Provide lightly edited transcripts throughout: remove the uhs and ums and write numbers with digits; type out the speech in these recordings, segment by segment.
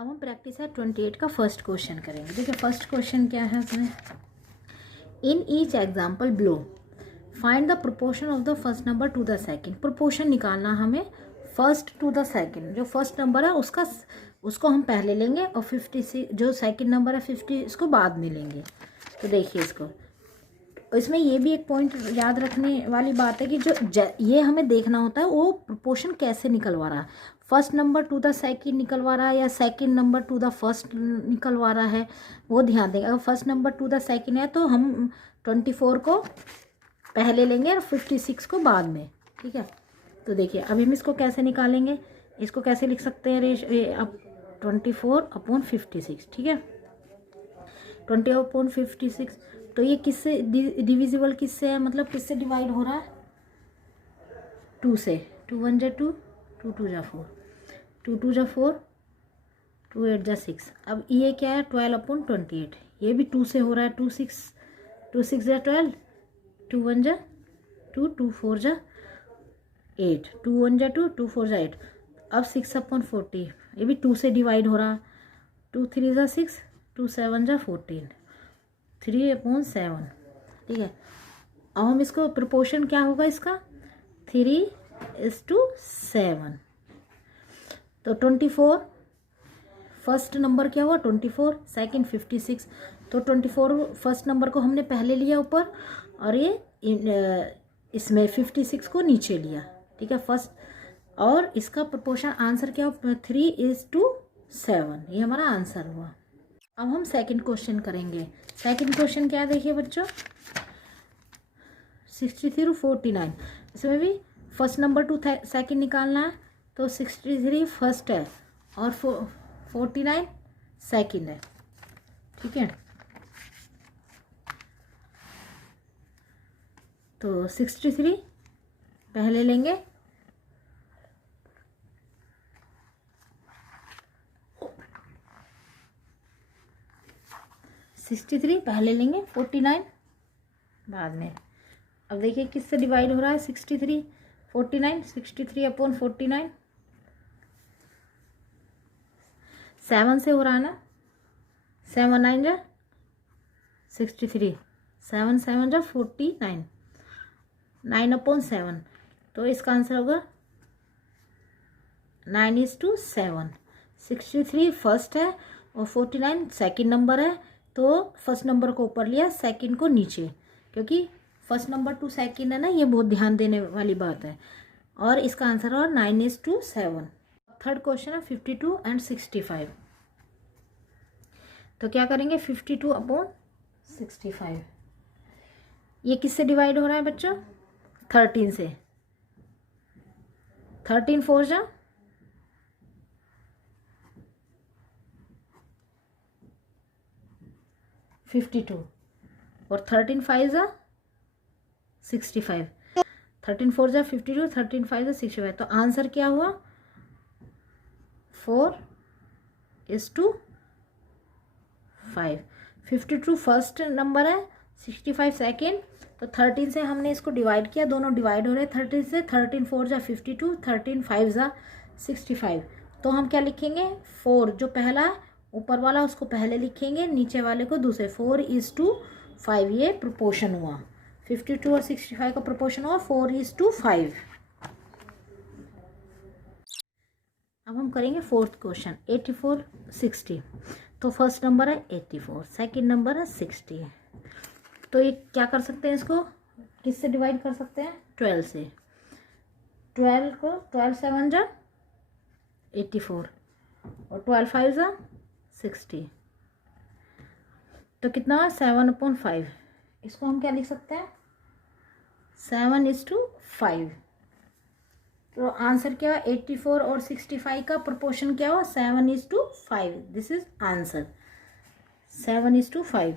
अब हम प्रैक्टिस है 28 का फर्स्ट क्वेश्चन करेंगे। देखिए फर्स्ट क्वेश्चन क्या है उसमें, in each example below find the proportion of the first number two the second. Proportion निकालना हमें फर्स्ट टू द सेकंड, जो फर्स्ट नंबर है उसको हम पहले लेंगे और 56 जो सेकंड नंबर है 50 इसको बाद में लेंगे। तो देखिए इसको, इसमें ये भी एक पॉइंट याद रखने वाली बात है कि जो ये हमें देखना होता है वो प्रोपोर्शन कैसे निकलवा रहा है, first number two the second निकलवा रहा है या second number two the first निकलवा रहा है, वो ध्यान देंगे। अगर first number two the second है तो हम 24 को पहले लेंगे और 56 को बाद में, ठीक है। तो देखिए अभी हम इसको कैसे निकालेंगे, इसको कैसे लिख सकते हैं अब 24/56, ठीक है। 20/56, तो ये किससे डिविजिबल किससे है, मतलब किससे डिवाइड हो रहा है, 2 से। 2 1 जा 2, 2 2 जा 4, 2 2 जा 4, 2 8 जा 6। अब ये क्या है 12/28, ये भी 2 से हो रहा है। 2 6 जा 12, 2 1 जा 2, 2 4 जा 8, 2 1 जा 2, 2 4 जा 8। अब 6/40, ये भी 2 से डिवाइड हो रहा है। 2 3 जा 6, 2 7 जा 14, 3/7, ठीक है। अब हम इसको प्रोपोर्शन क्या होगा इसका, 3:7। तो 24 फर्स्ट नंबर क्या हुआ 24, सेकंड 56। तो 24 फर्स्ट नंबर को हमने पहले लिया ऊपर और ये इसमें 56 को नीचे लिया, ठीक है फर्स्ट। और इसका प्रोपोर्शन आंसर क्या हुआ 3:7, ये हमारा आंसर हुआ। अब हम सेकंड क्वेश्चन करेंगे। सेकंड क्वेश्चन क्या है देखिए बच्चों, 63 और 49, इसमें भी फर्स्ट नंबर टू सेकंड निकालना है। तो 63 फर्स्ट है और 49 सेकंड है, ठीक है। तो 63 पहले लेंगे, पहले लेंगे, 49 बाद में। अब देखिए किससे डिवाइड हो रहा है 63 49, 63/49 7 से हो रहा है ना, 7 9 जा 63, 7 7 जा 49, 9/7। तो इसका आंसर होगा 9:7। 63 फर्स्ट है और 49 सेकंड नंबर है, तो फर्स्ट नंबर को ऊपर लिया, सेकंड को नीचे, क्योंकि फर्स्ट नंबर टू सेकंड है ना, ये बहुत ध्यान देने वाली बात है। और इसका आंसर है 9:7। थर्ड क्वेश्चन है 52 और 65। तो क्या करेंगे 52/65, ये किससे डिवाइड हो रहा है बच्चों 13 से। 13 4 जा 52 और 13 5 जा 65, 13 4 जा 52, 13 5 जा 65। तो आंसर क्या हुआ 4:5। 52 फर्स्ट नंबर है, 65 सेकेंड। तो 13 से हमने इसको डिवाइड किया, दोनों डिवाइड हो रहे हैं 13 से। 13 4 जा 52, 13 5 जा 65। तो हम क्या लिखेंगे 4 जो पहला है ऊपर वाला उसको पहले लिखेंगे, नीचे वाले को दूसरे। 4:5 ये प्रोपोर्शन हुआ, 52 और 65 का प्रोपोर्शन हुआ 4:5। अब हम करेंगे फोर्थ क्वेश्चन 84 60। तो फर्स्ट नंबर है 84, सेकंड नंबर है 60। तो ये क्या कर सकते हैं, इसको किससे डिवाइड कर सकते हैं 12 से। 12 को 12 7 जा 84 और 12 5 जा 60। तो कितना 7/5। इसको हम क्या लिख सकते हैं 7:5। तो आंसर क्या हुआ 84 और 65 का प्रोपोर्शन क्या हुआ 7:5। This is answer 7:5।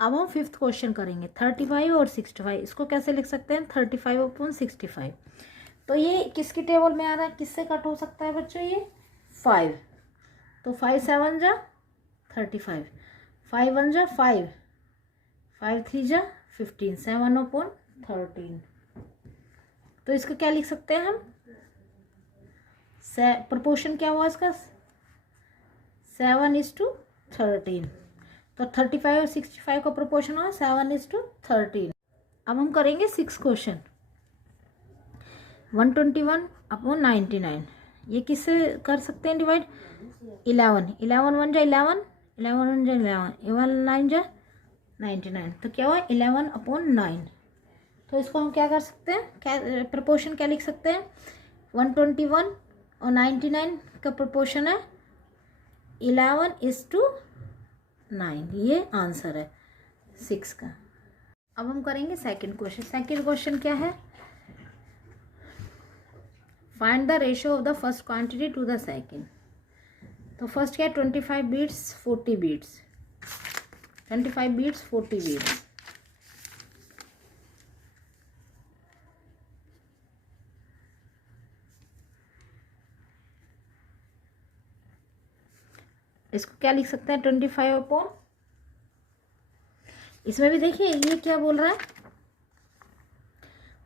अब हम फिफ्थ क्वेश्चन करेंगे 35 और 65। इसको कैसे लिख सकते हैं 35/65। तो ये किसकी टेबल में आ रहा है, किससे कट हो सकता है बच्चों ये 5। तो 5 7 जा 35, 5 1 जा 5, 5 3 जा 15, 7/13। तो इसको क्या लिख सकते हैं हम, प्रोपोर्शन क्या हुआ इसका 7:13। तो 35 और 65 का प्रोपोर्शन हुआ 7:13। अब हम करेंगे 6 क्वेश्चन। 121/99 ये किससे कर सकते हैं डिवाइड? 11 11 1 जा 11, 11 1 जा 11, 11 9 जा 99। तो क्या हुआ 11/9। तो इसको हम क्या कर सकते हैं, क्या प्रोपोर्शन क्या लिख सकते हैं? 121 और 99 का प्रोपोर्शन है 11:9। ये आंसर है 6 का। अब हम करेंगे सेकंड क्वेश्चन। सेकंड क्वेश्चन क्या है? Find the ratio of the first quantity to the second. तो फर्स्ट क्या है? 25 बीट्स 40 बीट्स, 25 बीट्स 40 बीट्स। इसको क्या लिख सकते हैं? 25/, इसमें भी देखिए ये क्या बोल रहा है,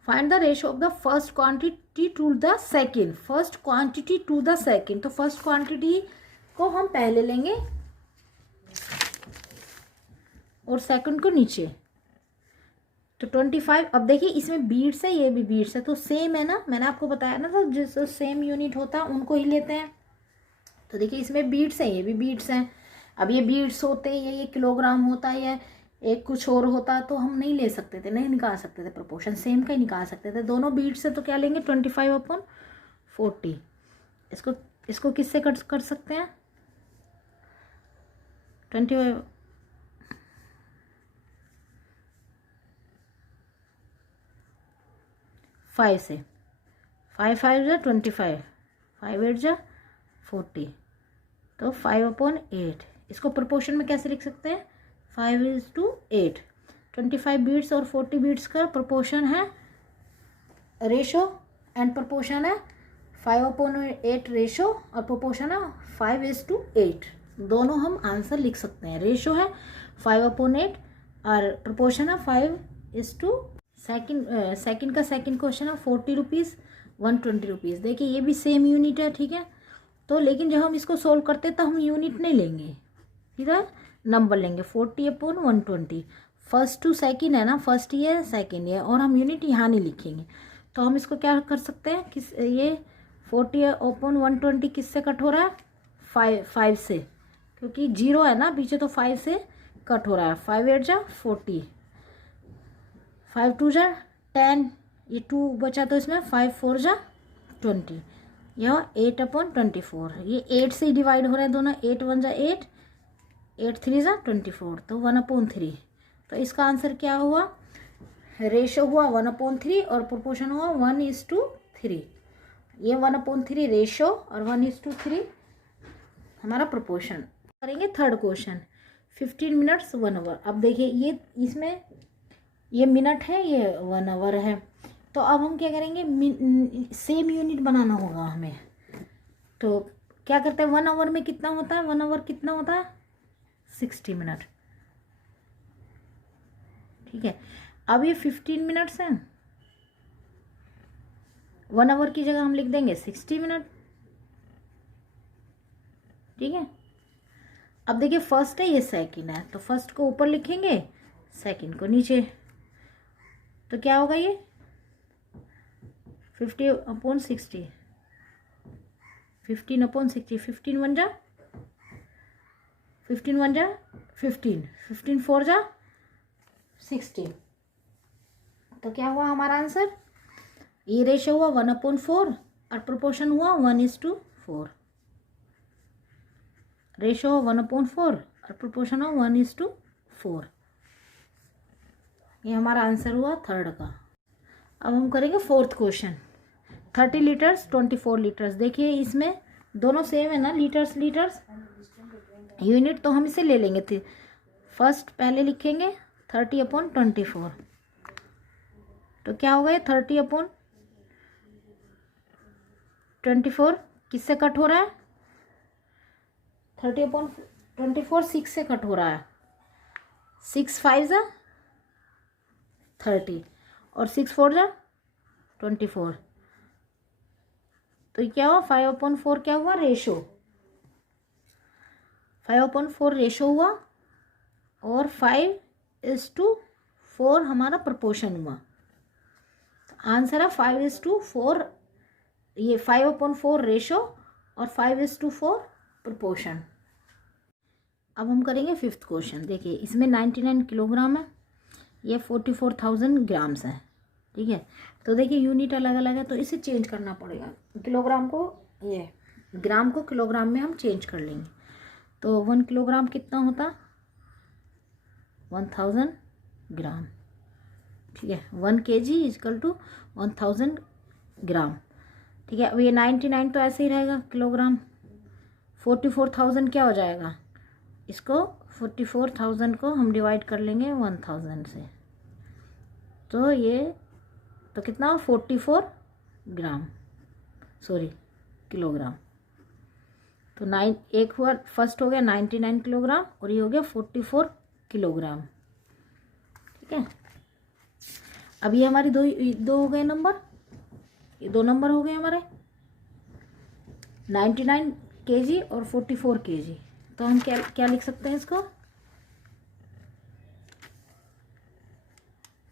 find the ratio of the first quantity to the second. First quantity to the second, तो फर्स्ट क्वांटिटी को हम पहले लेंगे और सेकंड को नीचे। तो 25। अब देखिए इसमें बीट्स है, ये भी बीट्स है, तो सेम है ना, मैंने आपको बताया ना, तो जिस सेम यूनिट होता है उनको ही लेते हैं। तो देखिए इसमें बीट्स है, ये भी बीट्स हैं। अब ये बीट्स होते हैं, ये किलोग्राम होता है, या एक कुछ और होता तो हम नहीं ले सकते थे, नहीं निकाल सकते थे, प्रोपोर्शन सेम का ही निकाल सकते थे। दोनों बीट्स से तो क्या लेंगे? 25/40। इसको किससे कट कर सकते हैं? 25 5 से। 5 5 जा 25, 5 8 जा 40, तो 5/8। इसको प्रोपोर्शन में कैसे लिख सकते हैं? 5:8। 25 बीट्स और 40 बीट्स का प्रोपोर्शन है, रेशो एंड प्रोपोर्शन है 5/8 रेशो, और प्रोपोर्शन है 5:8। दोनों हम आंसर लिख सकते हैं। रेशो है 5/8 और प्रोपोर्शन है 5:। सेकंड का सेकंड क्वेश्चन है 40 रुपीज़ 120 रुपीज़। देखिए ये भी सेम यूनिट है, ठीक है। तो लेकिन जब हम इसको सोल्व करते हैं तो हम यूनिट नहीं लेंगे, इधर नंबर लेंगे। 40/120 फर्स्ट टू सेकंड है ना, फर्स्ट ये है सेकंड ये, और हम यूनिट यहाँ नहीं लिखेंगे। तो हम इसको क्या कर सकते हैं, किस ये 40/120 किससे कट हो रहा है? 5 से, क्योंकि 0 है ना पीछे, तो 5 से कट हो रहा है। 5 8 जा 40, 5 2 जा 10, ये 2 बचा तो इसमें 5 4 जा 20, यह 8/24। ये 8 से डिवाइड हो रहे हैं दोनों, 8 1 जा 8, 8 3 जा 24, तो 1/3। तो इसका आंसर क्या हुआ? रेशो हुआ 1/3 और प्रोपोर्शन हुआ 1:3। ये 1/3 रेशो और 1:3 हमारा प्रोपोर्शन। करेंगे थर्ड क्वेश्चन। 15 minutes 1 our. अब देखिए ये इसमें ये मिनट है, ये 1 आवर है। तो अब हम क्या करेंगे, सेम यूनिट बनाना होगा हमें। तो क्या करते हैं, 1 आवर में कितना होता है? 1 आवर कितना होता है? 60 मिनट, ठीक है। अब ये 15 मिनट्स हैं, 1 आवर की जगह हम लिख देंगे 60 मिनट, ठीक है। अब देखिए फर्स्ट है, ये सेकंड है, तो फर्स्ट को ऊपर लिखेंगे, सेकंड को नीचे। तो क्या होगा ये 50/60, 15/60, 15 1 जा 15 1 जा 15, 15 4 जा 60। तो क्या हुआ हमारा आंसर? ये रेशो हुआ 1/4 और प्रोपोर्शन हुआ 1:4। रेशो 1/4 और प्रोपोर्शन हुआ 1:4। ये हमारा आंसर हुआ थर्ड का। अब हम करेंगे फोर्थ क्वेश्चन। 30 litres 24 litres. देखिए इसमें दोनों सेम है ना, लीटर्स लीटर्स, यूनिट तो हम इसे ले लेंगे थे। फर्स्ट पहले लिखेंगे 30/24। तो क्या होगा ये 30/24 किससे कट हो रहा है? 30/24 6 से कट हो रहा है। 6 5 जा 30 और 6 4 जा 24। तो क्या हुआ 5/4 क्या हुआ? रेशो। 5/4 रेशो हुआ और 5:4 हमारा प्रपोर्शन हुआ। आंसर है 5:4, ये 5/4 रेशो और 5:4 प्रपोर्शन। अब हम करेंगे फिफ्थ क्वेश्चन। देखिए इसमें 99 किलोग्राम है, ये 44,000 ग्राम्स है, ठीक है। तो देखिए यूनिट अलग अलग है तो इसे चेंज करना पड़ेगा। किलोग्राम को, ये ग्राम को किलोग्राम में हम चेंज कर लेंगे। तो 1 किलोग्राम कितना होता, 1000 ग्राम, ठीक है। 1 kg इक्वल टू 1000 ग्राम, ठीक है। अब ये 99 तो ऐसे ही रहेगा किलोग्राम। 44,000 क्या हो जाएगा, इसको 44,000 को हम डिवाइड कर लेंगे 1000 से, तो ये तो कितना 44 ग्राम, सॉरी किलोग्राम। तो एक हुआ, फर्स्ट हो गया 99 किलोग्राम और ये हो गया 44 किलोग्राम, ठीक है। अब ये हमारी दो हो गए नंबर, ये 2 नंबर हो गए हमारे 99 kg और 44 kg। तो हम क्या क्या लिख सकते हैं इसको,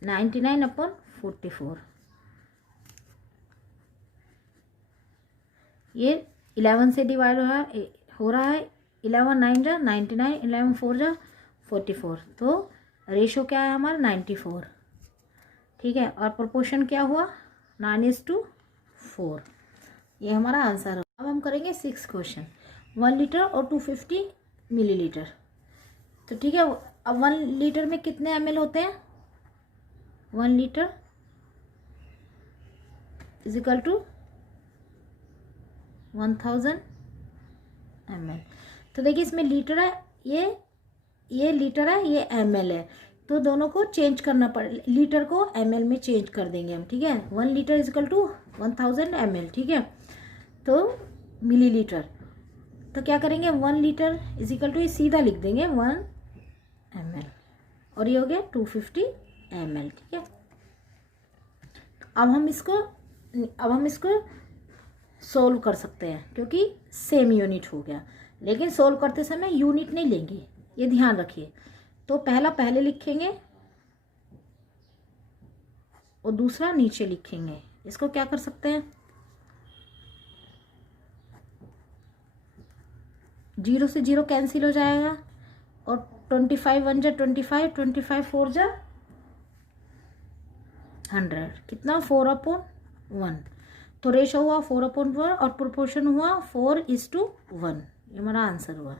99/44। ये 11 से डिवाइड हो रहा है 11 9 जा 99, 11 4 जा 44, तो रेशो क्या है हमारा 94, ठीक है। और प्रोपोर्शन क्या हुआ 9:4, ये हमारा आंसर है। अब हम करेंगे 6 क्वेश्चन। 1 लीटर और 250 मिलीलीटर। तो ठीक है, अब 1 लीटर में कितने ml होते हैं, 1 litre is equal to 1000 ml। तो देखिए इसमें लीटर है, ये लीटर है, ये ml है, तो दोनों को चेंज करना पड़े, लीटर को ml में चेंज कर देंगे हम, ठीक है। 1 litre is equal to 1000 ml, ठीक है। तो मिलीलीटर, तो क्या करेंगे 1 लीटर इज इक्वल टू, ये सीधा लिख देंगे 1 ml और ये हो गया 250 ml, ठीक है। अब हम इसको सोल्व कर सकते हैं क्योंकि सेम यूनिट हो गया, लेकिन सोल्व करते समय यूनिट नहीं लेंगे, ये ध्यान रखिए। तो पहला पहले लिखेंगे और दूसरा नीचे लिखेंगे। इसको क्या कर सकते हैं, 0 से 0 कैंसिल हो जाएगा और 25 1 जा 25, 25 4 जा 100, कितना 4/1। तो रेशो हुआ 4/1 और प्रोपोर्शन हुआ 4:1, ये हमारा आंसर हुआ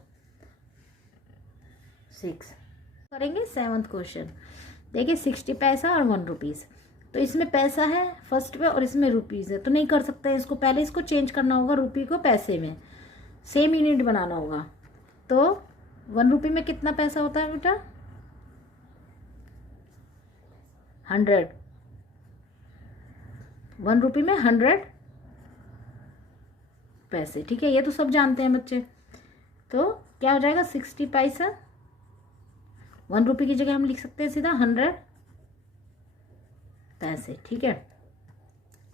6। करेंगे 7th क्वेश्चन। देखिए 60 पैसा और 1 रुपीज़। तो इसमें पैसा है फर्स्ट पे और इसमें रुपीज़ है, तो नहीं कर सकते हैं इसको, पहले इसको चेंज करना होगा रुपये को पैसे में, सेम यूनिट बनाना होगा। तो 1 रुपये में कितना पैसा होता है बेटा, 100। 1 रुपये में 100 पैसे, ठीक है। ये तो सब जानते हैं बच्चे। तो क्या हो जाएगा 60 पैसा, 1 रुपये की जगह हम लिख सकते हैं सीधा 100 पैसे, ठीक है।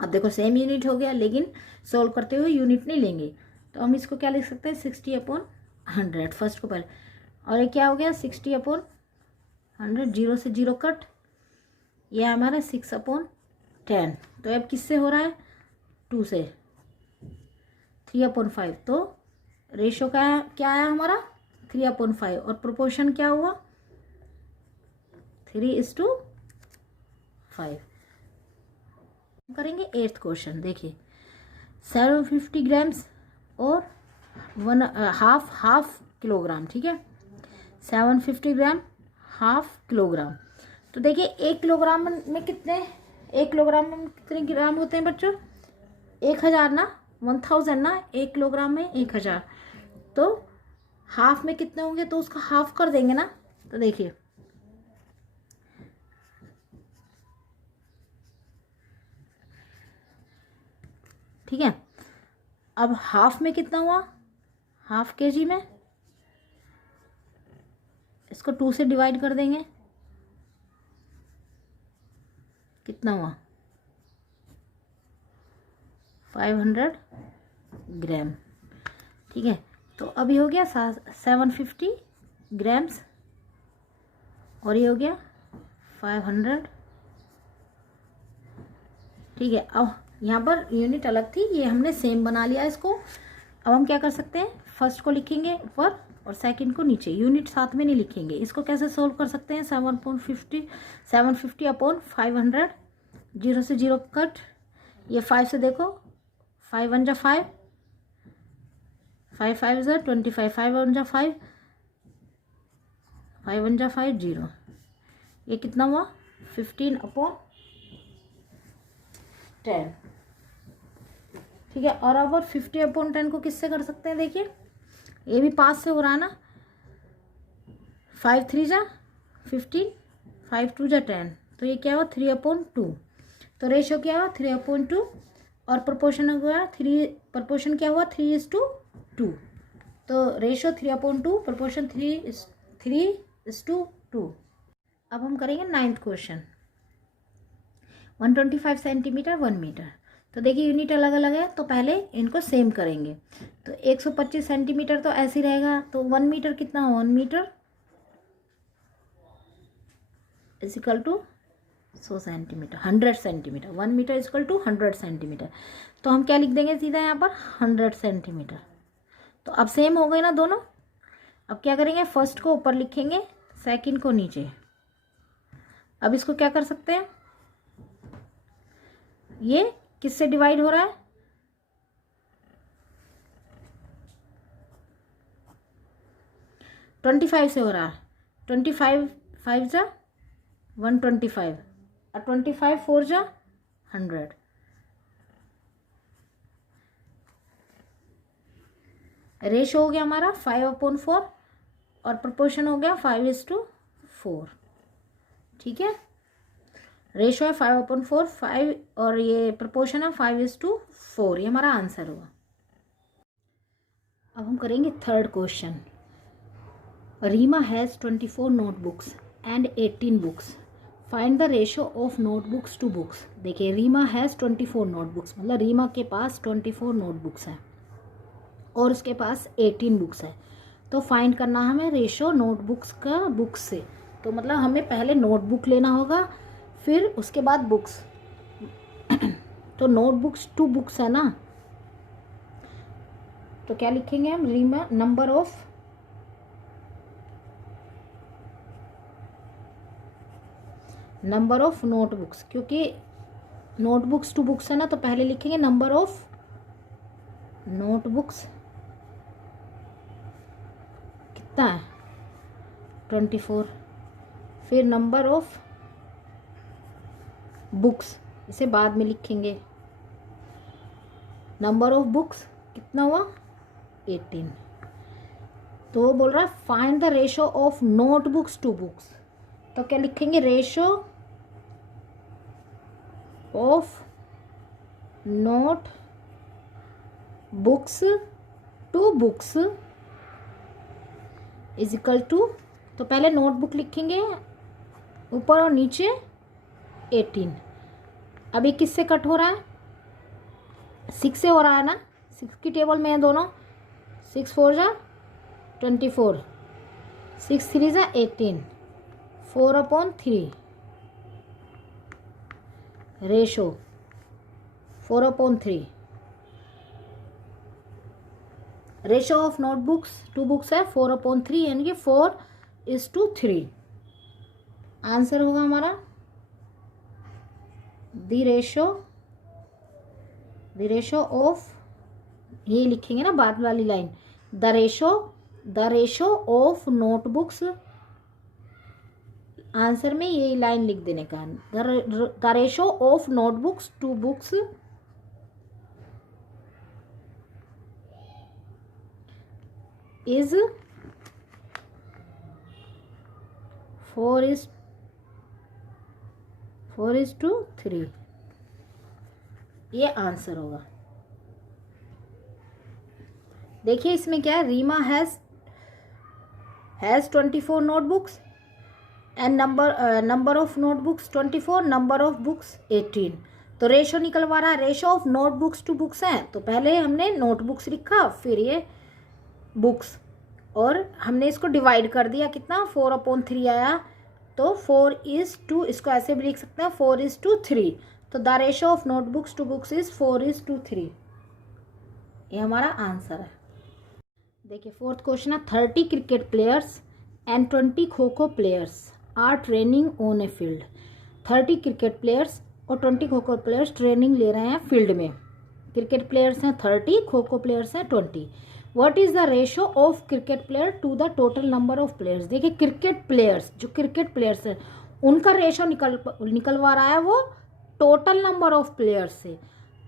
अब देखो सेम यूनिट हो गया, लेकिन सोल्व करते हुए यूनिट नहीं लेंगे, तो हम इसको क्या लिख सकते हैं 60/100, फर्स्ट को पहले। और ये क्या हो गया 60/100, 0 से 0 कट, ये हमारा 6/10। तो अब किससे हो रहा है, 2 से, 3/5। तो रेशो क्या है हमारा 3/5 और प्रोपोर्शन क्या हुआ 3:5। करेंगे 8th क्वेश्चन। देखिए 750 ग्राम्स और हाफ किलोग्राम, ठीक है। 750 ग्राम, हाफ किलोग्राम। तो देखिए 1 किलोग्राम में कितने, 1 किलोग्राम में कितने ग्राम होते हैं बच्चों, 1000 ना, 1000 ना, 1 किलोग्राम में 1000। तो हाफ में कितने होंगे, तो उसका हाफ कर देंगे ना। तो देखिए ठीक है, अब हाफ में कितना हुआ, हाफ kg में, इसको 2 से डिवाइड कर देंगे, कितना हुआ 500 ग्राम, ठीक है। तो अभी हो गया 750 ग्राम्स और ये हो गया 500। ठीक है, अब यहाँ पर यूनिट अलग थी, ये हमने सेम बना लिया इसको। अब हम क्या कर सकते हैं, फर्स्ट को लिखेंगे ऊपर और सेकंड को नीचे, यूनिट साथ में नहीं लिखेंगे। इसको कैसे सोल्व कर सकते हैं, 750 अपॉन 500, 0 से 0 कट, ये 5 से देखो, 5 1 जा 5, 5 5 जा 25, 5 1 जा 5, 5 1 जा 5, 0, ये कितना हुआ 15 अपॉन 10। ठीक है, और अब 50 अपॉन 10 को किससे कर सकते हैं, देखिए ये भी 5 से हो रहा है ना, 5 3 जा 15, 5 2 जा 10, तो ये क्या हुआ 3/2। तो रेशियो क्या हुआ 3/2 और प्रोपोर्शन हुआ 3, प्रोपोर्शन क्या हुआ 3:2। तो रेशियो 3/2, प्रोपोर्शन 3:2। अब हम करेंगे 9th क्वेश्चन। 125 centimetre 1 metre. तो देखिए यूनिट अलग अलग है, तो पहले इनको सेम करेंगे। तो 125 सेंटीमीटर तो ऐसे ही रहेगा, तो 1 मीटर कितना, 1 metre is equal to 100 centimetre, 100 centimetre, 1 metre is equal to 100 centimetre. तो हम क्या लिख देंगे सीधा यहाँ पर 100 सेंटीमीटर। तो अब सेम हो गए ना दोनों। अब क्या करेंगे, फर्स्ट को ऊपर लिखेंगे, सेकंड को नीचे। अब इसको क्या कर सकते हैं, ये किससे डिवाइड हो रहा है, ट्वेंटी 25 से हो रहा है। 25 5 जा 125 और 25 4 जा 100। रेशो हो गया हमारा 5/4 और प्रोपोर्शन हो गया 5:4। ठीक है, रेशो है 5/4, 5 और ये प्रोपोर्शन है 5:4, ये हमारा आंसर हुआ। अब हम करेंगे 3rd question. Reema has 24 notebooks and 18 books, find the ratio of notebooks to books. देखिए रीमा हैज़ 24 नोटबुक्स, मतलब रीमा के पास 24 नोटबुक्स हैं और उसके पास 18 बुक्स है। तो फाइंड करना हमें रेशो नोटबुक्स का बुक्स से। तो मतलब हमें पहले नोटबुक लेना होगा, फिर उसके बाद बुक्स। तो नोटबुक्स टू बुक्स है ना, तो क्या लिखेंगे हम, रीमा नंबर ऑफ नोटबुक्स, क्योंकि नोटबुक्स टू बुक्स है ना, तो पहले लिखेंगे नंबर ऑफ नोटबुक्स कितना है 24, फिर नंबर ऑफ बुक्स इसे बाद में लिखेंगे, नंबर ऑफ बुक्स कितना हुआ 18। तो वो बोल रहा है find the ratio of notebooks to books. तो क्या लिखेंगे, ratio of notebooks to books is equal to, तो पहले नोटबुक लिखेंगे ऊपर और नीचे 18। अभी किससे कट हो रहा है, 6 से हो रहा है ना, 6 की टेबल में है दोनों, 6 4 जा 24, 6 3 जा 18, 4/3 ratio 4/3। Ratio of notebooks to books है 4/3, यानी कि 4:3। आंसर होगा हमारा द रेशो ऑफ, ये लिखेंगे ना बाद वाली line, the ratio of notebooks. Answer में ये लाइन लिख देने का, the ratio of notebooks to books is 4:3। ये आंसर होगा। देखिए इसमें क्या है, रीमा has 24 notebooks and number of notebooks 24, number of books 18। तो रेशो निकलवा रहा है, ratio of notebooks to books है, तो पहले हमने नोटबुक्स लिखा, फिर ये बुक्स, और हमने इसको डिवाइड कर दिया, कितना 4/3 आया, तो 4:2, इसको ऐसे भी लिख सकते हैं 4:3। तो the ratio of notebooks to books is 4:3। ये हमारा आंसर है। देखिए फोर्थ क्वेश्चन है 30 cricket players and 20 kho kho players are training on a field. 30 cricket players और 20 खो खो प्लेयर्स ट्रेनिंग ले रहे हैं फील्ड में। क्रिकेट प्लेयर्स हैं 30, खो खो प्लेयर्स हैं 20। What is the ratio of cricket player to the total number of players. देखिए क्रिकेट प्लेयर्स, जो क्रिकेट प्लेयर्स हैं उनका रेशो निकलवा रहा है वो टोटल नंबर ऑफ प्लेयर्स से।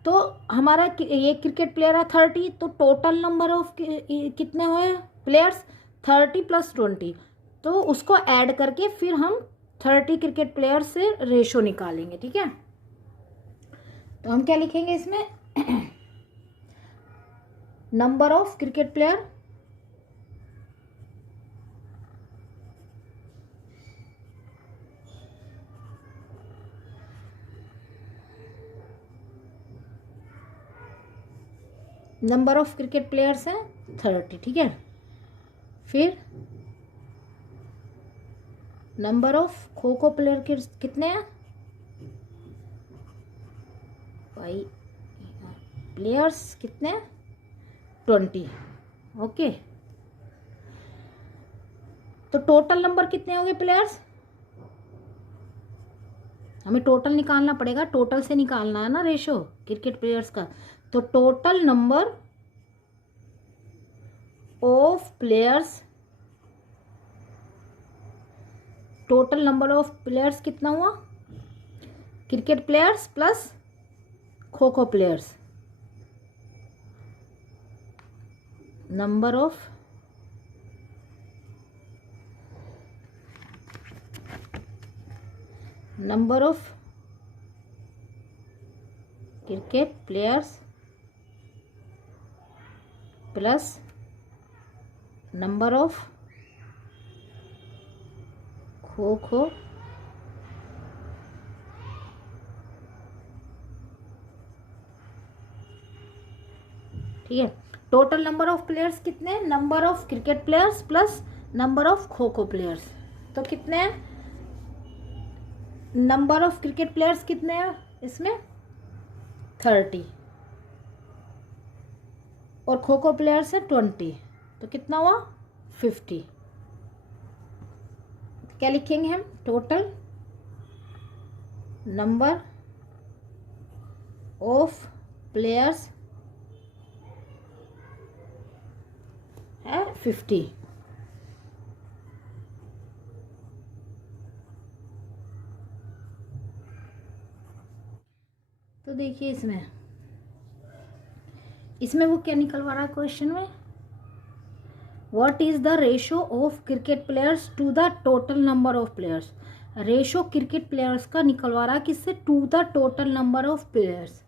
तो हमारा ये क्रिकेट प्लेयर है 30, तो टोटल नंबर ऑफ कितने हुए प्लेयर्स 30 + 20, तो उसको ऐड करके फिर हम 30 क्रिकेट प्लेयर से रेशो निकालेंगे। ठीक है, तो हम क्या लिखेंगे इसमें number of cricket player number of cricket players है 30। ठीक है, फिर number of kho kho player कितने हैं भाई, प्लेयर्स कितने हैं 20। ओके, तो टोटल नंबर कितने होंगे प्लेयर्स, हमें टोटल निकालना पड़ेगा, टोटल से निकालना है ना रेशो क्रिकेट प्लेयर्स का। तो total number of players, total number of players कितना हुआ, क्रिकेट प्लेयर्स प्लस खो kho players, number of cricket players plus number of kho kho ठीक है। टोटल नंबर ऑफ प्लेयर्स कितने, number of cricket players plus number of खो kho players, तो कितने हैं, नंबर ऑफ क्रिकेट प्लेयर्स कितने हैं इसमें 30 और खो खो प्लेयर्स है 20, तो कितना हुआ 50। क्या लिखेंगे हम, टोटल नंबर ऑफ प्लेयर्स है 50। तो देखिए इसमें वो क्या निकलवा रहा है क्वेश्चन में, what is the ratio of cricket players to the total number of players. Ratio cricket players का निकलवा रहा है किससे, to the total number of players.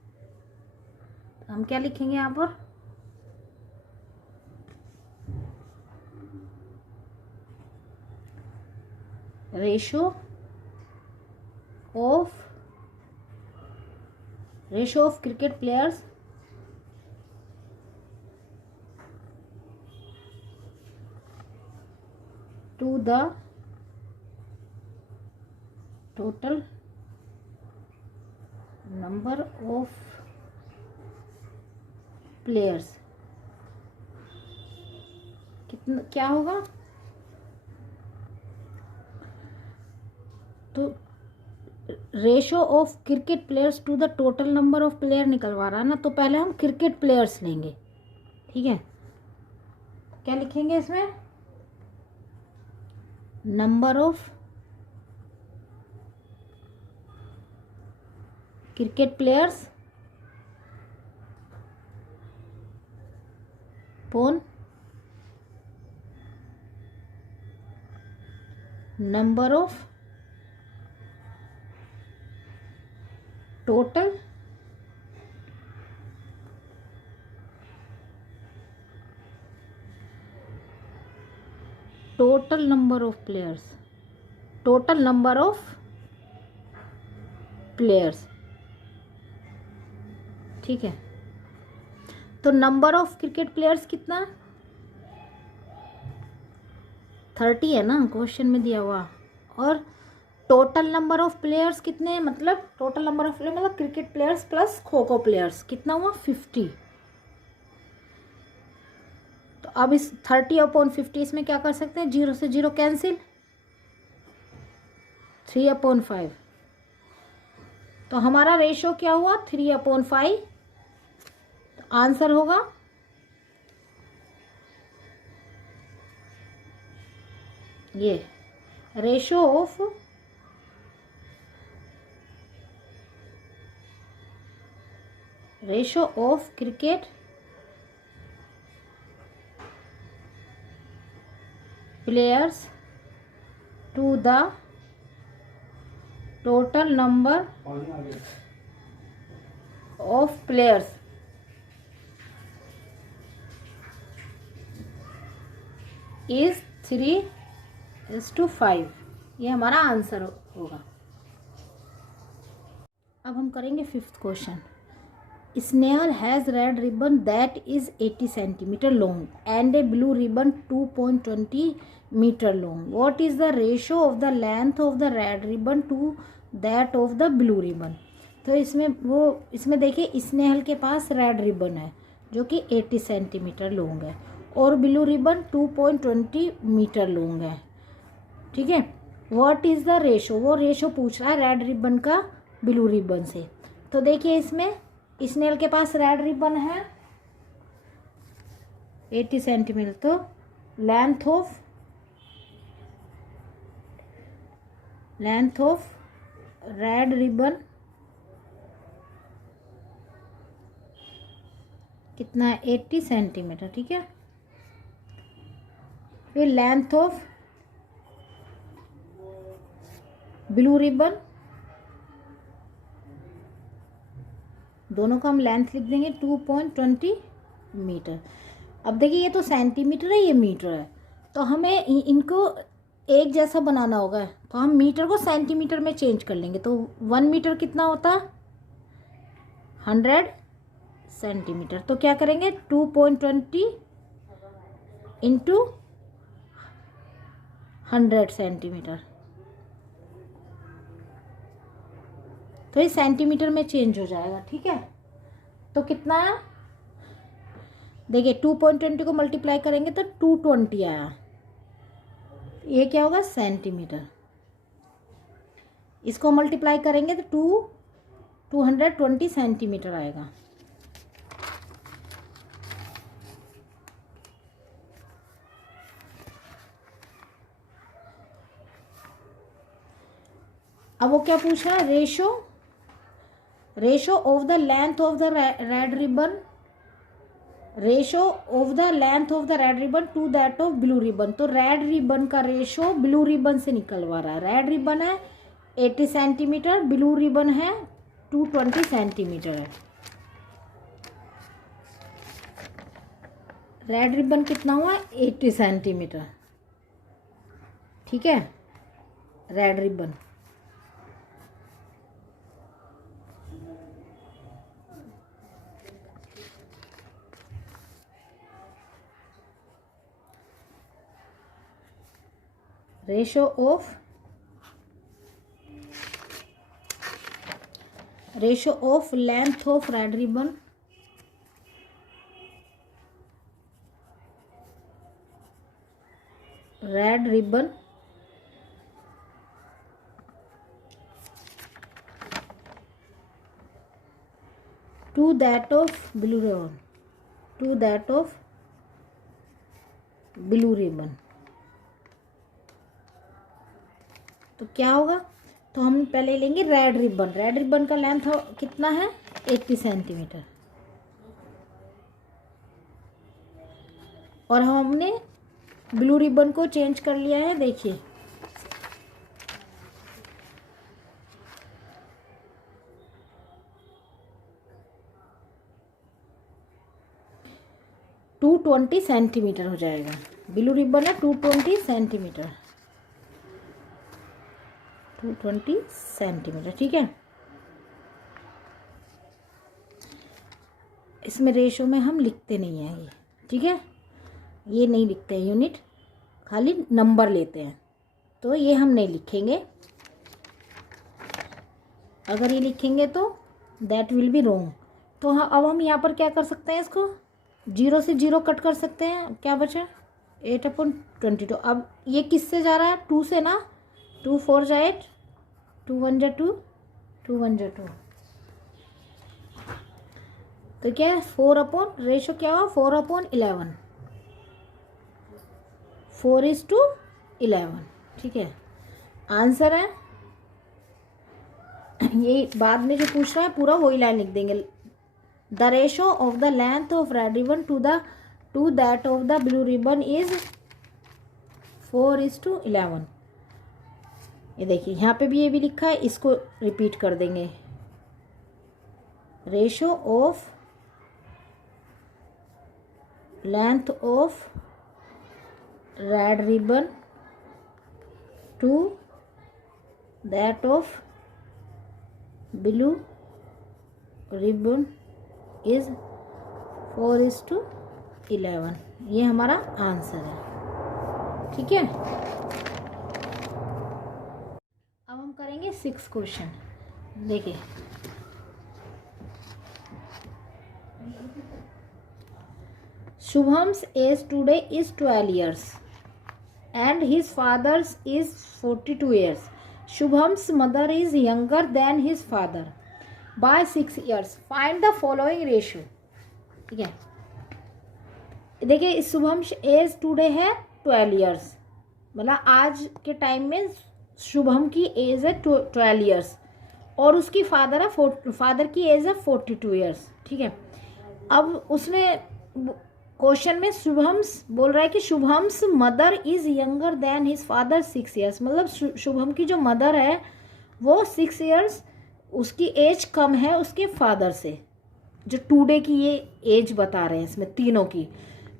हम क्या लिखेंगे यहाँ पर, ratio of cricket players to the total number of players कितना क्या होगा, तो ratio of cricket players to the total number of player निकलवा रहा है ना, तो पहले हम क्रिकेट प्लेयर्स लेंगे। ठीक है, क्या लिखेंगे इसमें, number of cricket players upon number of total number of players, total number of players. ठीक है, तो नंबर ऑफ क्रिकेट प्लेयर्स कितना 30 है ना क्वेश्चन में दिया हुआ। और टोटल नंबर ऑफ प्लेयर्स कितने हैं, मतलब टोटल नंबर ऑफ प्लेयर मतलब क्रिकेट प्लेयर्स प्लस खो खो प्लेयर्स कितना हुआ 50। तो अब इस 30/50 इसमें क्या कर सकते हैं, 0 से 0 कैंसिल, 3/5। तो हमारा रेशो क्या हुआ 3/5। तो आंसर होगा ये ratio of cricket players to the total number of players is 3:5। ये हमारा आंसर होगा। अब हम करेंगे 5th question. Snehal has red ribbon that is 80 centimetre long and a blue ribbon 2.20 metre long. What is the ratio of the length of the red ribbon to that of the blue ribbon. तो इसमें देखिए स्नेहल के पास red ribbon है जो कि 80 centimetre long है और blue ribbon 2.20 metre long है। ठीक है, व्हाट इज़ द रेशो, वो रेशो पूछ रहा है रेड रिबन का ब्लू रिबन से। तो देखिए इसमें स्नेल के पास रेड रिबन है 80 सेंटीमीटर, तो लेंथ ऑफ रेड रिबन कितना है 80 सेंटीमीटर। ठीक है, फिर लेंथ ऑफ ब्लू रिबन, दोनों का हम लेंथ लिख देंगे 2.20 मीटर। अब देखिए ये तो सेंटीमीटर है, ये मीटर है, तो हमें इनको एक जैसा बनाना होगा। तो हम मीटर को सेंटीमीटर में चेंज कर लेंगे। तो 1 मीटर कितना होता है 100 सेंटीमीटर। तो क्या करेंगे 2.20 इंटू 100 सेंटीमीटर। तो ये सेंटीमीटर में चेंज हो जाएगा। ठीक है, तो कितना है देखिए 2.20 को मल्टीप्लाई करेंगे तो 220 आया। ये क्या होगा सेंटीमीटर। इसको मल्टीप्लाई करेंगे तो 220 सेंटीमीटर आएगा। अब वो क्या पूछ रहा है ratio of the length of the red ribbon, ratio of the length of the red ribbon to that of blue ribbon. तो रेड रिबन का रेशो ब्लू रिबन से निकलवा रहा है। रेड रिबन है 80 सेंटीमीटर, ब्लू रिबन है 220 centimetre है। Red ribbon कितना हुआ 80 सेंटीमीटर। ठीक है, red ribbon ratio of length of red ribbon to that of blue ribbon. तो क्या होगा, तो हम पहले लेंगे रेड रिबन का लेंथ कितना है 80 सेंटीमीटर और हमने ब्लू रिबन को चेंज कर लिया है। देखिए टू 220 सेंटीमीटर हो जाएगा। ब्लू रिबन है 220 सेंटीमीटर, 220 सेंटीमीटर। ठीक है, इसमें रेशो में हम लिखते नहीं हैं ये। ठीक है, ये नहीं लिखते हैं यूनिट, खाली नंबर लेते हैं, तो ये हम नहीं लिखेंगे। अगर ये लिखेंगे तो दैट विल बी रोंग। तो हाँ, अब हम यहाँ पर क्या कर सकते हैं, इसको 0 से 0 कट कर सकते हैं। क्या बचा 8/22। अब ये किससे जा रहा है, 2 से ना, 2 4 जा 8, 2 1 जा 2, 2 1 जा 2। तो क्या है 4 रेशो क्या हुआ 4/11, 4:11। ठीक है, आंसर है ये। बाद में जो पूछ रहा है पूरा वही लाइन लिख देंगे। The ratio of the length of red ribbon to that of the blue ribbon is 4:11। ये देखिए यहाँ पे भी ये भी लिखा है, इसको रिपीट कर देंगे। Ratio of length of red ribbon to that of blue ribbon is 4:11। ये हमारा आंसर है। ठीक है, अब हम करेंगे 6 क्वेश्चन। देखिए, Shubham's age today is 12 years and his father's is 42 years. Shubham's mother is younger than his father by 6 years. Find the following ratio. ठीक है, देखिए शुभम्स एज टुडे है 12 years, मतलब आज के टाइम में शुभम की एज है 12 years और उसकी फादर की एज है 42 years। ठीक है, अब उसने क्वेश्चन में शुभम्स बोल रहा है कि Shubham's mother is younger than his father 6 years, मतलब शुभम की जो मदर है वो 6 years उसकी एज कम है उसके फादर से। जो टुडे की ये एज बता रहे हैं इसमें तीनों की,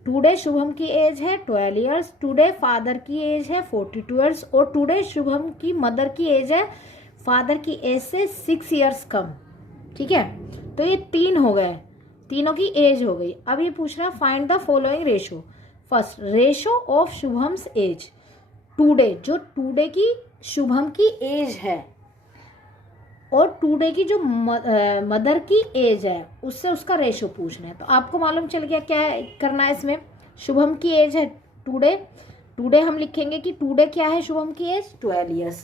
टुडे शुभम की एज है 12 years, टुडे फादर की एज है 42 years और टुडे शुभम की मदर की एज है फादर की एज से 6 years कम। ठीक है, तो ये 3 हो गए, तीनों की एज हो गई। अब ये पूछ रहा है find the following ratio. First, ratio of Shubham's age today, जो टुडे की शुभम की एज है और टुडे की जो मदर की एज है उससे उसका रेशो पूछना है। तो आपको मालूम चल गया क्या करना है इसमें। शुभम की एज है टुडे हम लिखेंगे कि टुडे क्या है शुभम की एज 12 years,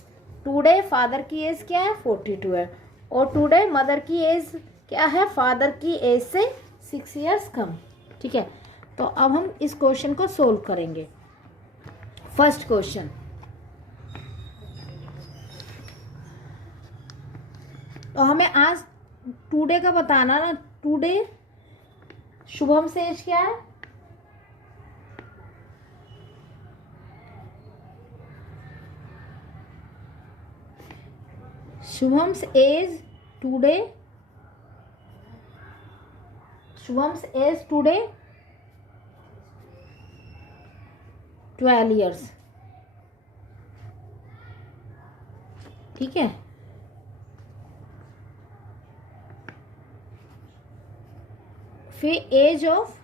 टुडे फादर की एज क्या है 42 है और टुडे मदर की एज क्या है फादर की एज से 6 years कम। ठीक है, तो अब हम इस क्वेश्चन को सोल्व करेंगे। फर्स्ट क्वेश्चन, तो हमें आज टुडे का बताना ना, टुडे शुभम से एज क्या है, शुभम्स एज टुडे 12 years। ठीक है, फिर age of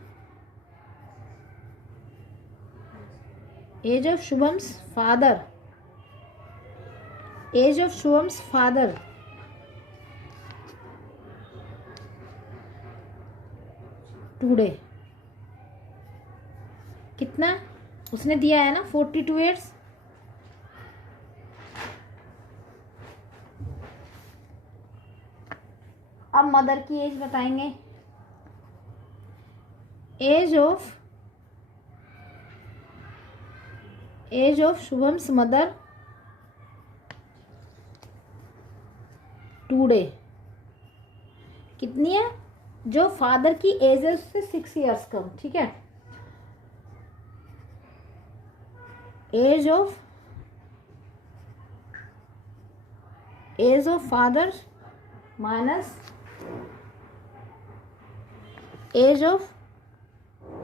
Shubham's father, age of Shubham's father today कितना उसने दिया है ना 42 years। अब मदर की एज बताएंगे, age of Shubham's mother today कितनी है, जो फादर की एज है उससे 6 years कम। ठीक है, age of father minus age of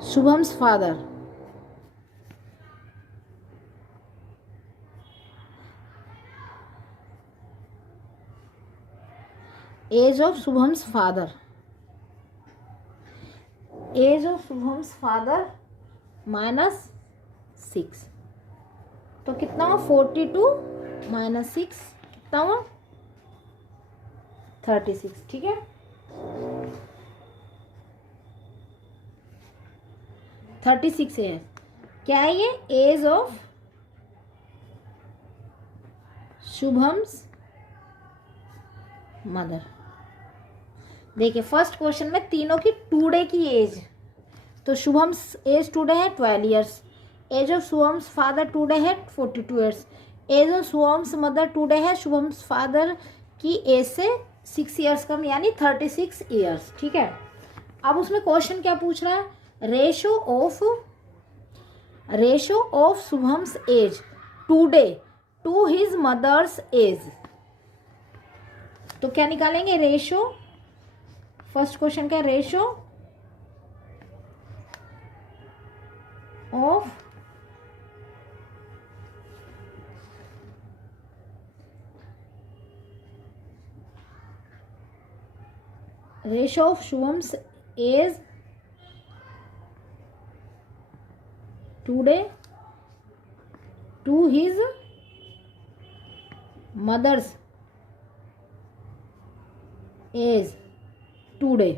Shubham's father, age of Shubham's father minus 6। तो कितना हुआ 42 - 6 कितना हुआ 36, ठीक है। 36 है। क्या है ये? Age of Shubham's mother. देखिए फर्स्ट क्वेश्चन में तीनों की टुडे की एज, तो शुभम्स एज टुडे है 12 years, age of Shubham's father today है 42 years, age of Shubham's mother today है शुभम्स फादर की एज से 6 ईयर्स कम यानी 36 ईयर्स, ठीक है। अब उसमें क्वेश्चन क्या पूछ रहा है? Ratio of Shubham's age today to his mother's age. तो क्या निकालेंगे? रेशो, फर्स्ट क्वेश्चन का ratio of Shubham's age today to his mother's age today,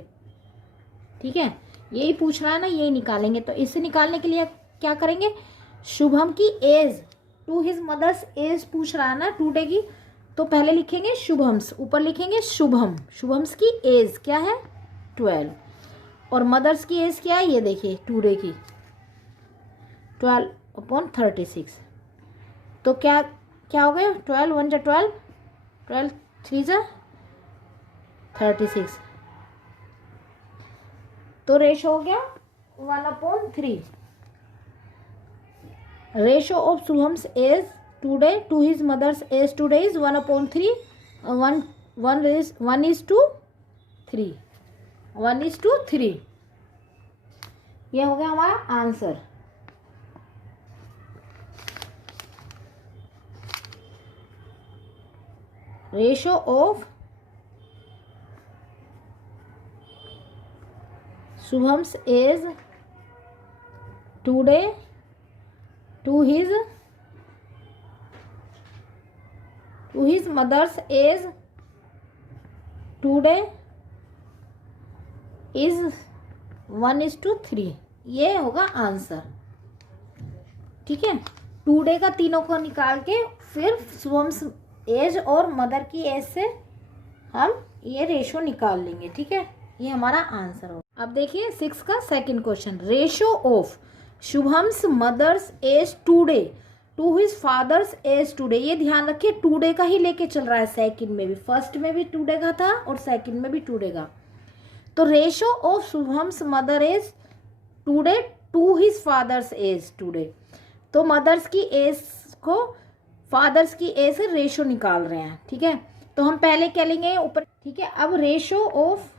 ठीक है। यही पूछ रहा है ना, यही निकालेंगे। तो इसे निकालने के लिए क्या करेंगे? शुभम की age to his mother's age पूछ रहा है ना टुडे की, तो पहले लिखेंगे शुभम्स, ऊपर लिखेंगे शुभम। शुभम्स की एज क्या है 12 और मदर्स की एज क्या है ये देखिए टुडे की 12/36। तो क्या क्या हो गया? 12 1 जा 12, 12 3 जा 36। तो रेशो हो गया 1/3। Ratio of Shubham's age today to his mother's age today is 1/3। 1:3, 1:3। यह हो गया हमारा answer. Ratio of Shubham's age today to his mother's age today is 1:3। ये होगा आंसर, ठीक है। टुडे का तीनों को निकाल के फिर शुभम्स एज और मदर की एज से हम ये रेशो निकाल लेंगे, ठीक है। ये हमारा आंसर होगा। अब देखिए 6 का second question. Ratio of Shubham's mother's age today to his father's age today. ये ध्यान रखिए टुडे का ही लेके चल रहा है, सेकंड में भी, फर्स्ट में भी टुडे का था और सेकंड में भी टुडे का। तो ratio of Shubham's mother age today to his father's age today, तो मदर्स की एज को फादर्स की एज से रेशो निकाल रहे हैं, ठीक है। तो हम पहले क्या लेंगे ऊपर, ठीक है। अब ratio of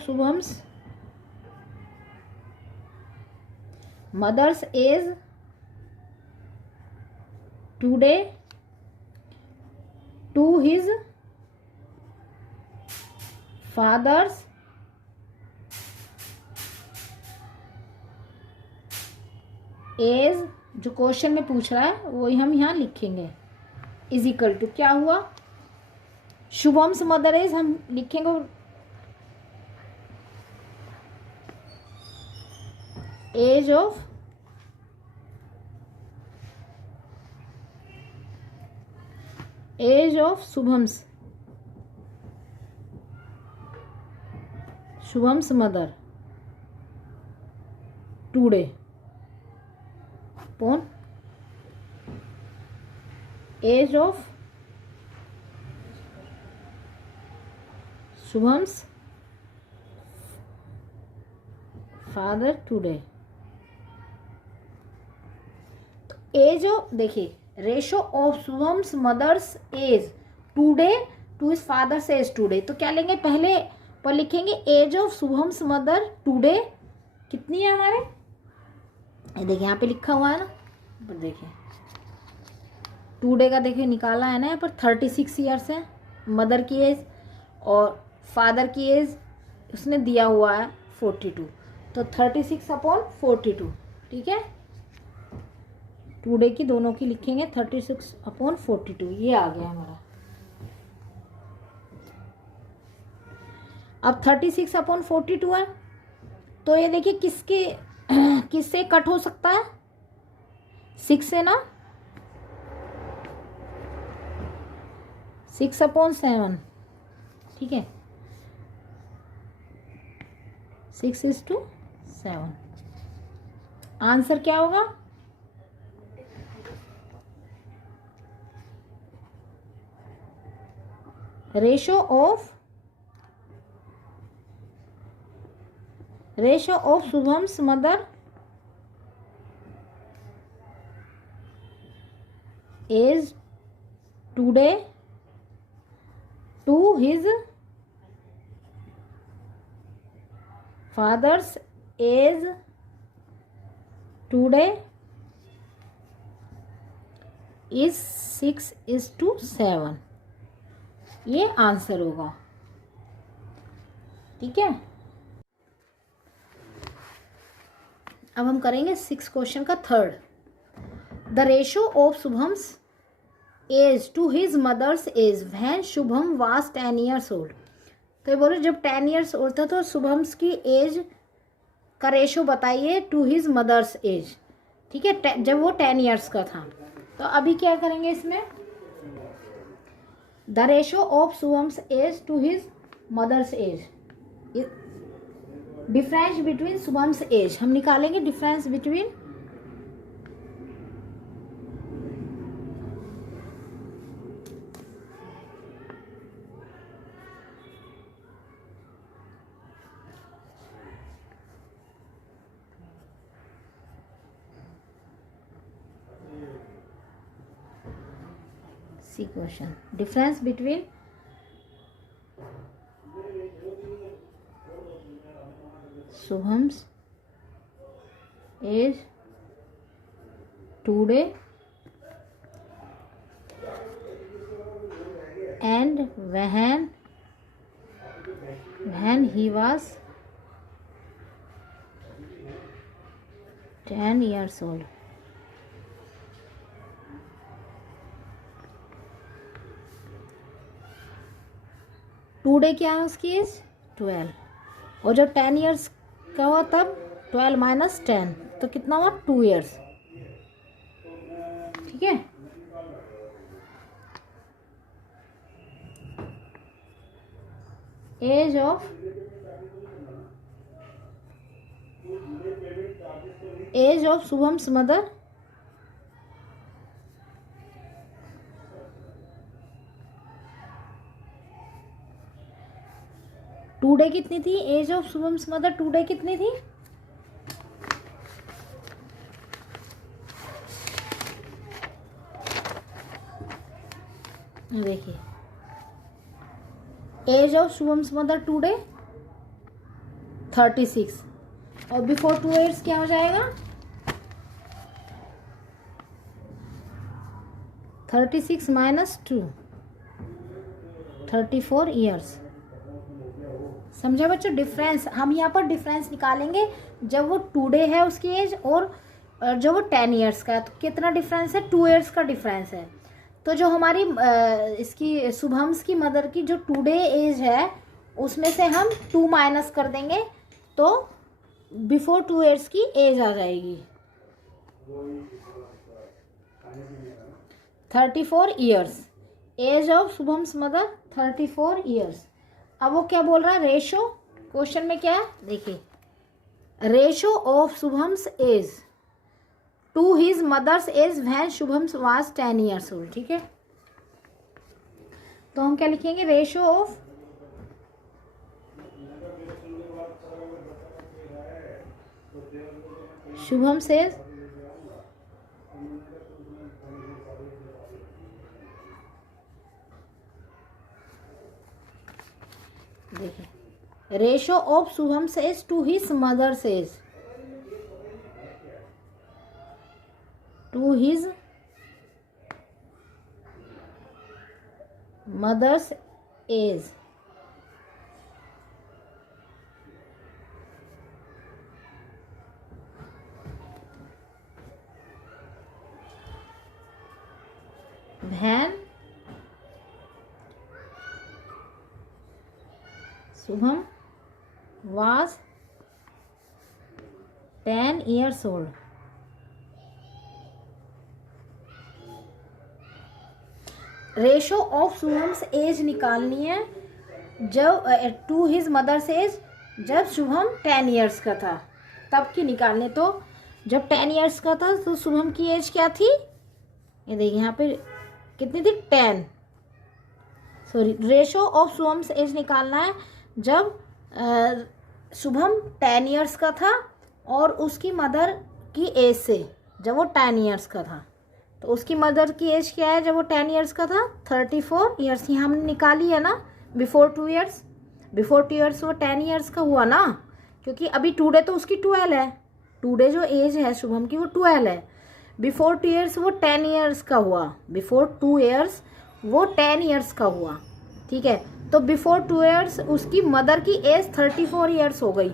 Shubham's mother's age today to his father's age, जो क्वेश्चन में पूछ रहा है वही हम यहाँ लिखेंगे, इज इक्वल टू क्या हुआ? शुभम्स मदर एज हम लिखेंगे age of Shubham's mother today upon age of Shubham's father today. Age of, देखिए ratio of Shubham's mother's age today to his father's age today, तो क्या लेंगे? पहले पर लिखेंगे age of Shubham's mother today कितनी है हमारे, ये देखिए यहाँ पे लिखा हुआ है ना, पर देखिए टुडे का देखिए निकाला है ना यहाँ पर 36 ईयर्स है मदर की एज और फादर की एज उसने दिया हुआ है 42, तो 36/42, ठीक है। टुडे की दोनों की लिखेंगे 36/42, ये आ गया हमारा। अब 36/42 है, तो ये देखिए किसके किससे कट हो सकता है, 6 से ना, 6/7, ठीक है, 6:7। आंसर क्या होगा, ratio of Shubham's mother is today to his father's is today is 6:7, ये आंसर होगा, ठीक है। अब हम करेंगे 6 क्वेश्चन का third. The ratio of Shubham's age to his mother's age when Shubham was 10 years old। तो ये बोलो जब 10 years ओल्ड था तो शुभम्स की एज का रेशो बताइए टू हिज मदर्स एज, ठीक है, जब वो 10 years का था। तो अभी क्या करेंगे इसमें, the ratio of Shubham's age to his mother's age, difference between Shubham's age हम निकालेंगे, difference between C question, difference between Shubham's age today and when he was 10 years old। Today क्या है उसकी एज 12, और जब 10 years का हुआ तब 12 - 10 तो कितना हुआ 2 years, ठीक है। Age of Shubham's mother today कितनी थी, age of Shubham's mother today कितनी थी, देखिए age of Shubham's mother today 36, और बिफोर 2 years क्या हो जाएगा 36 - 2 34 years। समझा बच्चों, डिफरेंस हम यहाँ पर डिफरेंस निकालेंगे जब वो टुडे है उसकी एज और जो वो 10 years का है, तो कितना डिफरेंस है 2 years का डिफरेंस है। तो जो हमारी इसकी शुभम्स की मदर की जो टुडे एज है उसमें से हम 2 माइनस कर देंगे तो बिफोर 2 years की एज आ जाएगी 34 years। Age of Shubham's mother 34 years। अब वो क्या बोल रहा है, रेशो, क्वेश्चन में क्या है देखिए, ratio of Shubham's age to his mother's age when Shubham's was 10 years old, ठीक है। तो हम क्या लिखेंगे, रेशो ऑफ शुभम्स एज देखिए, ratio of Shubham's age to his mother's age, to his mother's age Shubham was 10 years old. Ratio of Shubham's age निकालनी है जब टू हिज मदर्स एज, जब शुभम 10 ईयर्स का था तब की निकालने। तो जब 10 ईयर्स का था तो शुभम की एज क्या थी, ये देखिए यहाँ पे कितनी थी, 10। Sorry, ratio of Shubham's age निकालना है जब शुभम 10 ईयर्स का था और उसकी मदर की एज से, जब वो 10 ईयर्स का था। तो उसकी मदर की एज क्या है जब वो 10 ईयर्स का था, 34 ईयर्स। ये हमने निकाली है ना, बिफोर 2 ईयर्स। बिफोर 2 ईयर्स वो 10 ईयर्स का हुआ ना, क्योंकि अभी टुडे तो उसकी 12 है। टुडे जो एज है शुभम की वो 12 है। बिफोर 2 ईयर्स वो 10 ईयर्स का हुआ। बिफोर 2 ईयर्स वो 10 ईयर्स का हुआ, ठीक है। तो बिफोर 2 ईयर्स उसकी मदर की एज 34 ईयर्स हो गई।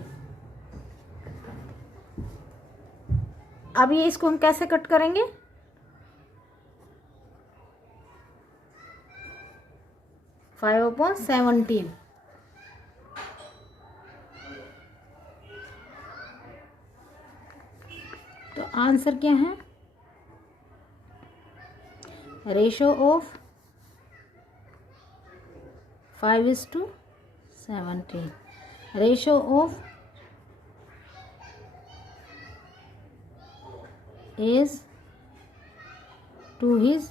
अब ये इसको हम कैसे कट करेंगे, फाइव अपॉन 17। तो आंसर क्या है, ratio of 5:17। Ratio of age to his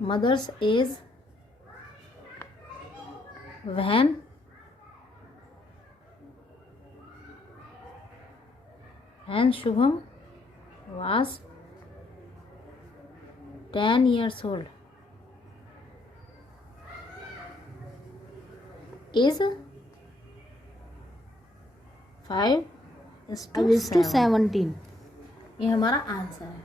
mother's age when Shubham was 10 years old is 5:17। ये हमारा आंसर है।